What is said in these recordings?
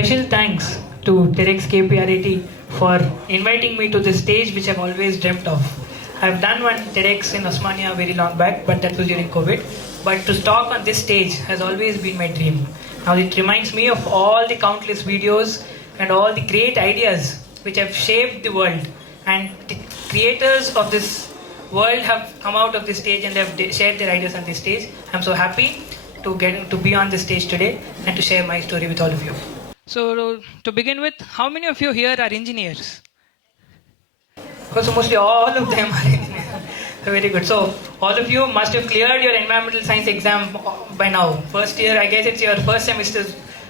special thanks to TEDxKPRIT for inviting me to this stage which I've always dreamt of. I've done one TEDx in Osmania very long back, but that was during COVID. But to talk on this stage has always been my dream. Now it reminds me of all the countless videos and all the great ideas which have shaped the world. And the creators of this world have come out of this stage and they have shared their ideas on this stage. I'm so happy to be on this stage today and to share my story with all of you. So to begin with, how many of you here are engineers? So mostly all of them are engineers. Very good. So all of you must have cleared your environmental science exam by now. First year, I guess it's your first semester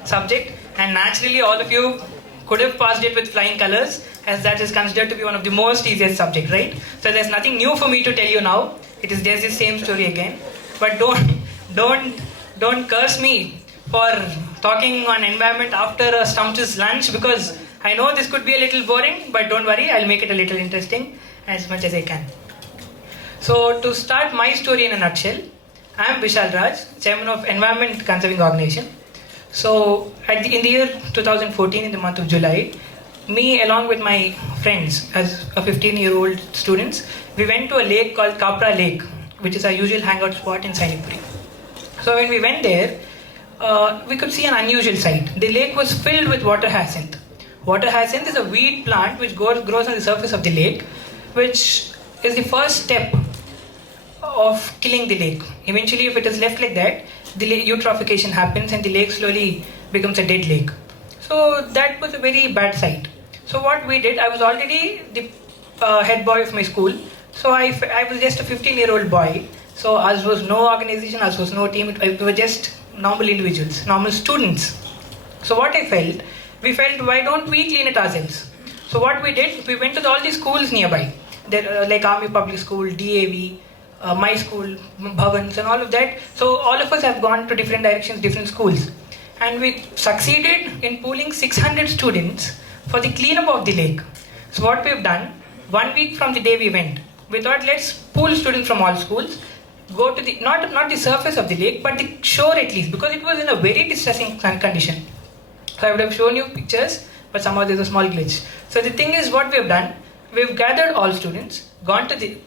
subject, and naturally all of you could have passed it with flying colors, as that is considered to be one of the most easiest subject, right? So there's nothing new for me to tell you now. It is just the same story again. But don't curse me for talking on environment after a sumptuous lunch, because I know this could be a little boring, but don't worry, I'll make it a little interesting as much as I can. So to start my story in a nutshell, I am Vishal, Chairman of Environment Conserving Organization. So in the year 2014, in the month of July, me along with my friends as a 15-year-old students, we went to a lake called Kapra Lake, which is our usual hangout spot in Sainipuri. So when we went there, we could see an unusual sight. The lake was filled with water hyacinth. Water hyacinth is a weed plant which grows on the surface of the lake, which is the first step of killing the lake. Eventually, if it is left like that, the eutrophication happens and the lake slowly becomes a dead lake. So that was a very bad sight. So what we did, I was already the head boy of my school. So I was just a 15-year-old boy. So us was no organization, us was no team. We were just normal individuals, normal students. So what we felt, why don't we clean it ourselves? So what we did, we went to all the schools nearby. There, like Army Public School, DAV, my school, Bhavans and all of that. So all of us have gone to different directions, different schools. And we succeeded in pooling 600 students for the cleanup of the lake. So what we have done, 1 week from the day we went, we thought let's pool students from all schools, go to the, not the surface of the lake, but the shore at least, because it was in a very distressing condition. So I would have shown you pictures, but somehow there's a small glitch. So the thing is, what we have done, we've gathered all students, gone to the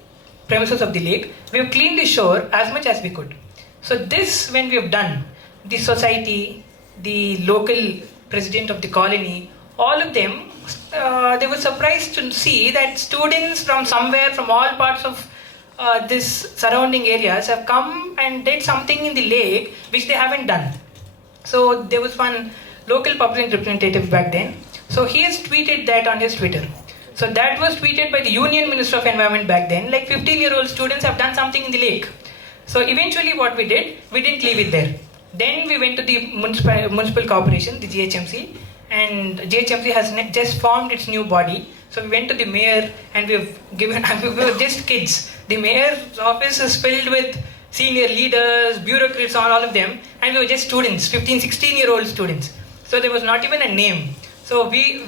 premises of the lake, we've cleaned the shore as much as we could. So this, when we have done, the society, the local president of the colony, all of them, they were surprised to see that students from somewhere, from all parts of this surrounding areas have come and did something in the lake which they haven't done. So there was one local public representative back then. So he has tweeted that on his Twitter. So that was tweeted by the Union Minister of Environment back then. Like 15-year-old students have done something in the lake. So eventually what we did, we didn't leave it there. Then we went to the municipal corporation, the GHMC, and GHMC has just formed its new body. So we went to the mayor and we were just kids. The mayor's office is filled with senior leaders, bureaucrats, all of them, and we were just students, 15, 16-year-old students. So there was not even a name. So we've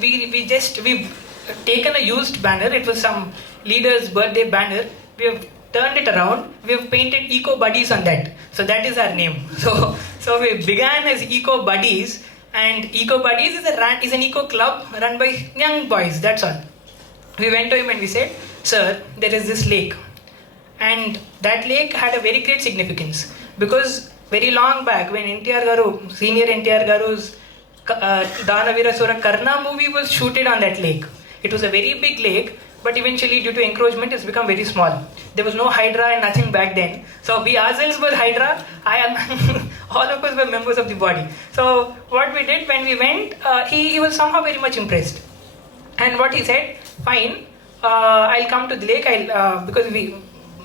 taken a used banner. It was some leader's birthday banner. We have turned it around. We have painted Eco Buddies on that. So that is our name. So we began as Eco Buddies, and Eco Buddies is an eco club run by young boys. That's all. We went to him and we said, "Sir, there is this lake." And that lake had a very great significance, because very long back when senior NTR Garu's Danavira Sura Karna movie was shooted on that lake. It was a very big lake, but eventually due to encroachment it's become very small. There was no Hydra and nothing back then. So we ourselves were Hydra, all of us were members of the body. So what we did when we went, he was somehow very much impressed. And what he said, fine, I'll come to the lake, because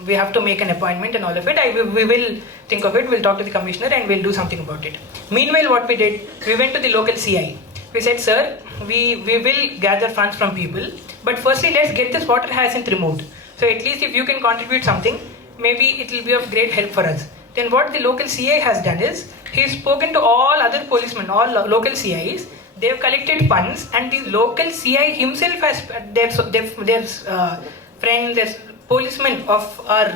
we have to make an appointment and all of it. We will think of it, we'll talk to the commissioner and we'll do something about it. Meanwhile, what we did, we went to the local CI. We said, sir, we will gather funds from people, but firstly let's get this water hyacinth removed. So at least if you can contribute something, maybe it will be of great help for us. Then what the local CI has done is, he's spoken to all other policemen, all local CIs. They've collected funds, and the local CI himself has their friends, their policemen of our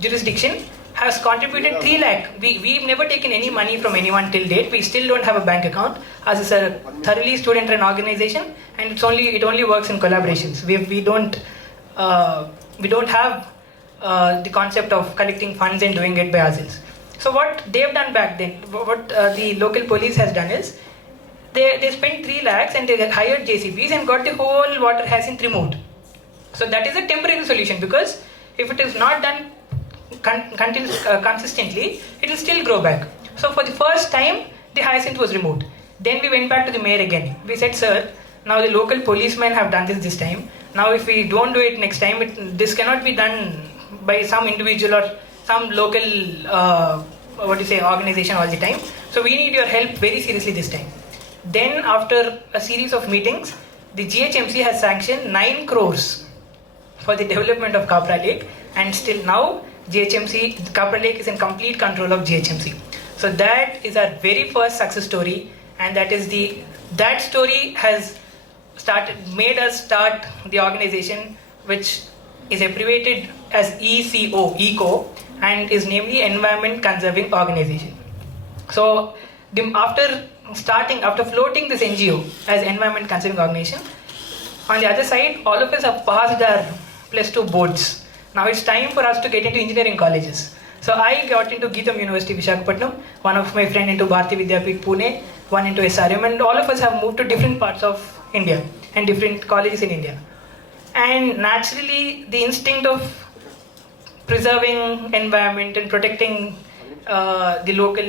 jurisdiction has contributed 3 lakh. We've never taken any money from anyone till date. We still don't have a bank account, as it's a thoroughly student-run organization, and it only works in collaborations. We don't have the concept of collecting funds and doing it by ourselves. So what they've done back then, what the local police has done is, they spent 3 lakhs and they hired JCBs and got the whole water hyacinth removed. So that is a temporary solution, because if it is not done consistently, it will still grow back. So for the first time, the hyacinth was removed. Then we went back to the mayor again. We said, sir, now the local policemen have done this time. Now if we don't do it next time, this cannot be done by some individual or some local organization all the time. So we need your help very seriously this time. Then after a series of meetings, the GHMC has sanctioned 9 crores for the development of Kapra Lake, and still now GHMC, Kapra Lake is in complete control of GHMC. So that is our very first success story, and that story has made us start the organization, which is abbreviated as ECO, and is namely Environment Conserving Organization. So after floating this NGO as Environment Conserving Organization, on the other side, all of us have passed our +2 boards. Now it's time for us to get into engineering colleges. So I got into Geetham University, Vishakhapatnam, one of my friend into Bharati Vidyapeeth, Pune, one into SRM, and all of us have moved to different parts of India and different colleges in India. And naturally, the instinct of preserving environment and protecting the local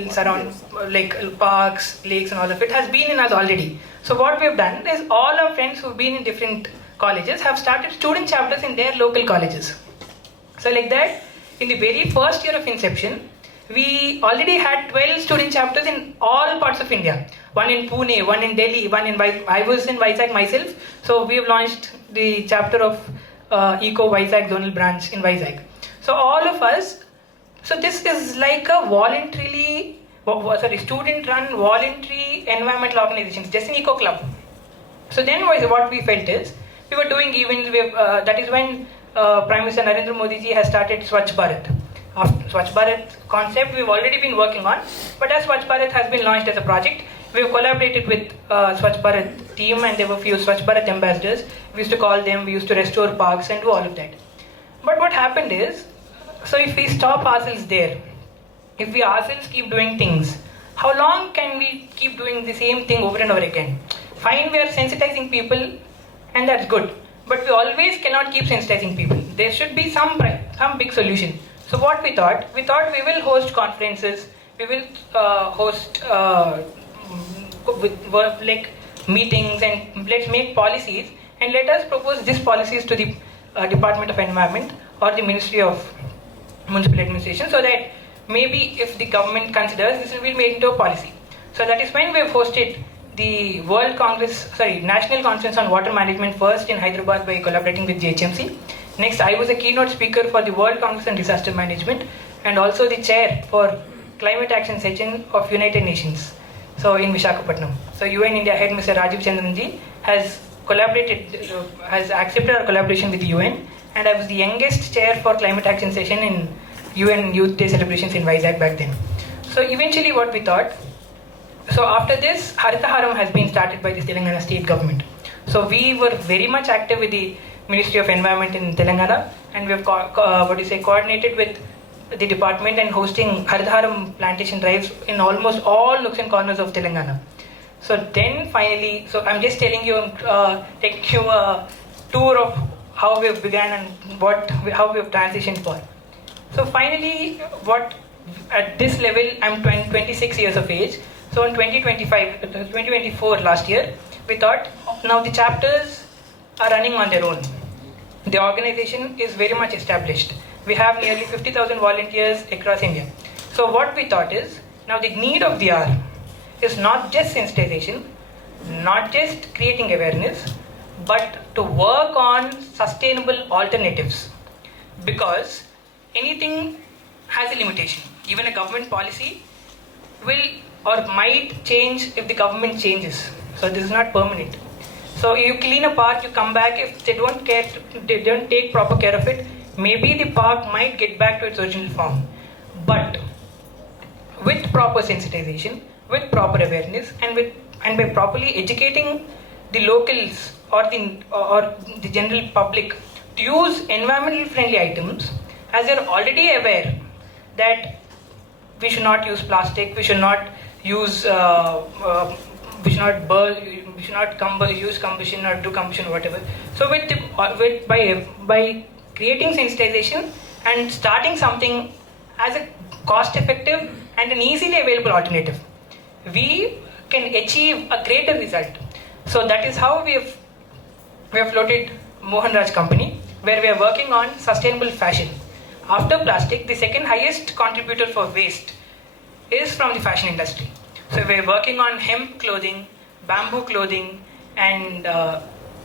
like parks, lakes and all of it has been in us already. So what we've done is, all our friends who've been in different colleges have started student chapters in their local colleges. So like that, in the very first year of inception, we already had 12 student chapters in all parts of India. One in Pune, one in Delhi, I was in Vizag myself. So we have launched the chapter of Eco Vizag Zonal Branch in Vizag. So all of us, so this is like a student-run voluntary environmental organization, just an eco club. So then what we felt is, we were doing events, that is when Prime Minister Narendra Modi ji has started Swachh Bharat. After Swachh Bharat concept we've already been working on, but as Swachh Bharat has been launched as a project, we've collaborated with Swachh Bharat team, and there were a few Swachh Bharat ambassadors. We used to call them, we used to restore parks and do all of that. But what happened is, so if we stop ourselves there, if we ourselves keep doing things, how long can we keep doing the same thing over and over again? Fine, we are sensitizing people, and that's good. But we always cannot keep sensitizing people. There should be some big solution. So what we thought we will host conferences, we will host like meetings, and let's make policies, and let us propose these policies to the Department of Environment or the Ministry of Municipal Administration, so that maybe if the government considers, this will be made into a policy. So that is when we have hosted the National Conference on Water Management first in Hyderabad by collaborating with JHMC. Next, I was a keynote speaker for the World Congress on Disaster Management, and also the chair for Climate Action Session of United Nations, so in Vishakhapatnam. So UN India head Mr. Rajiv Chandranji has accepted our collaboration with the UN, and I was the youngest chair for Climate Action Session in UN Youth Day celebrations in Vizag back then. So eventually what we thought, so after this, Haritha Haram has been started by the Telangana state government. So we were very much active with the Ministry of Environment in Telangana, and we have coordinated with the department and hosting Haritha Haram plantation drives in almost all nooks and corners of Telangana. So then finally, so I'm just telling you, taking you a tour of how we have began and how we have transitioned for. So finally, at this level, I'm 26 years of age. So in 2024 last year, we thought now the chapters are running on their own. The organization is very much established. We have nearly 50,000 volunteers across India. So what we thought is, now the need of the hour is not just sensitization, not just creating awareness, but to work on sustainable alternatives. Because anything has a limitation. Even a government policy will or might change if the government changes. So this is not permanent. So you clean a park, you come back, if they don't take proper care of it, maybe the park might get back to its original form. proper sensitization, with proper awareness, and by properly educating the locals or the general public to use environmental friendly items, as they're already aware that we should not use plastic, we should not use we should not burn, we should not use combustion or do combustion or whatever. So by creating sensitization and starting something as a cost effective and an easily available alternative, we can achieve a greater result. So that is how we have floated Mohan Raj company, where we are working on sustainable fashion. After plastic, the second highest contributor for waste is from the fashion industry. So we are working on hemp clothing, bamboo clothing, and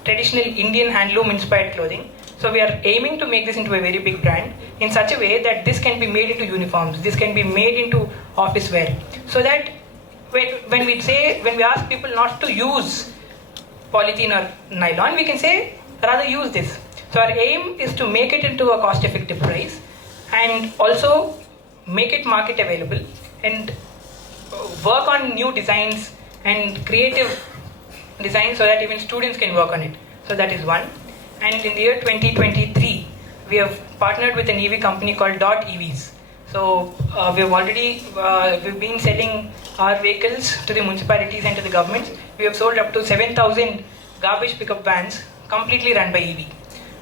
traditional Indian handloom inspired clothing. So we are aiming to make this into a very big brand in such a way that this can be made into uniforms, this can be made into office wear. So that when we ask people not to use polythene or nylon, we can say rather use this. So our aim is to make it into a cost effective price and also make it market available and work on new designs and creative designs so that even students can work on it. So that is one. And in the year 2023, we have partnered with an EV company called Dot EVs. So we've been selling our vehicles to the municipalities and to the governments. We have sold up to 7,000 garbage pickup vans completely run by EV,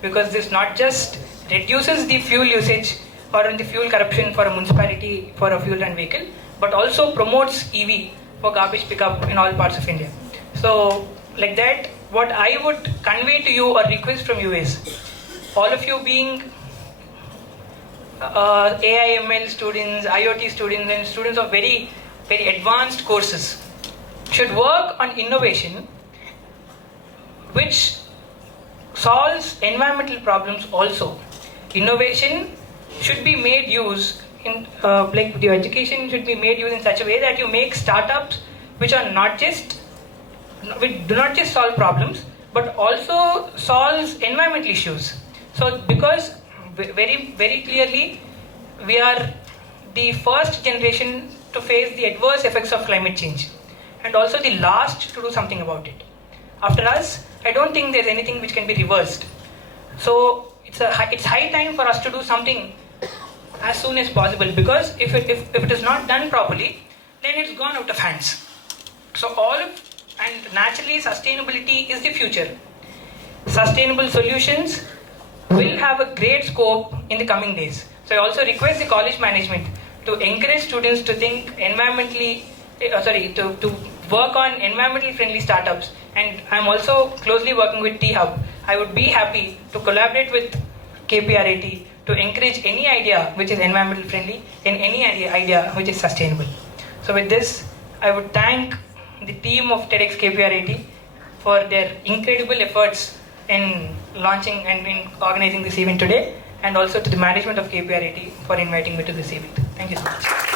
because this not just reduces the fuel usage or the fuel corruption for a municipality for a fuel run vehicle, but also promotes EV for garbage pickup in all parts of India. So like that, what I would convey to you or request from you is, all of you being AI ML students, IoT students, and students of very, very advanced courses should work on innovation which solves environmental problems also. Innovation should be made use in, like your education should be made use in such a way that you make startups which do not just solve problems, but also solves environmental issues. So because very, very clearly, we are the first generation to face the adverse effects of climate change, and also the last to do something about it. After us, I don't think there's anything which can be reversed. So it's high time for us to do something as soon as possible, because if it is not done properly, then it's gone out of hands. So and naturally, sustainability is the future. Sustainable solutions will have a great scope in the coming days. So I also request the college management to encourage students to think environmentally, to work on environmental friendly startups. And I'm also closely working with T-Hub. I would be happy to collaborate with KPRIT to encourage any idea which is environmental friendly and any idea which is sustainable. So with this, I would thank the team of TEDxKPRIT for their incredible efforts in launching and in organizing this event today, and also to the management of KPRIT for inviting me to this event. Thank you so much.